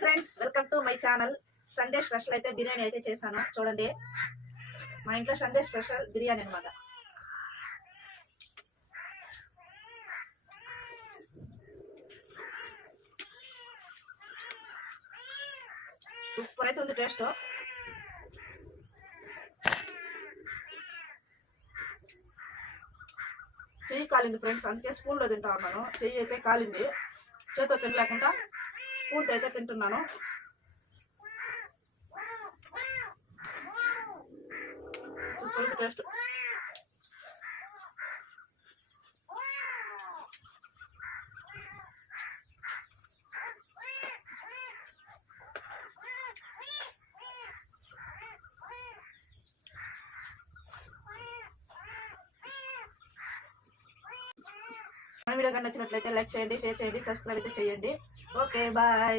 Friends, welcome to my channel. Sunday special అయితే బిర్యానీ అయితే చేశాను. చూడండి, మా ఇంట్లో సండే స్పెషల్ బిర్యానీ అనమాట. సూపర్ అయితే ఉంది టేస్ట్. చెయ్యి కాలింది ఫ్రెండ్స్, అందుకే స్పూన్లో తింటా ఉన్నాను. చెయ్యి అయితే కాలింది, చేతితో తినలేకుండా స్పూన్తో అయితే తింటున్నాను. Super taste. మన వీడియో కానీ నచ్చినట్లయితే లైక్ చేయండి, షేర్ చేయండి, సబ్స్క్రైబ్ అయితే చేయండి. Okay, bye.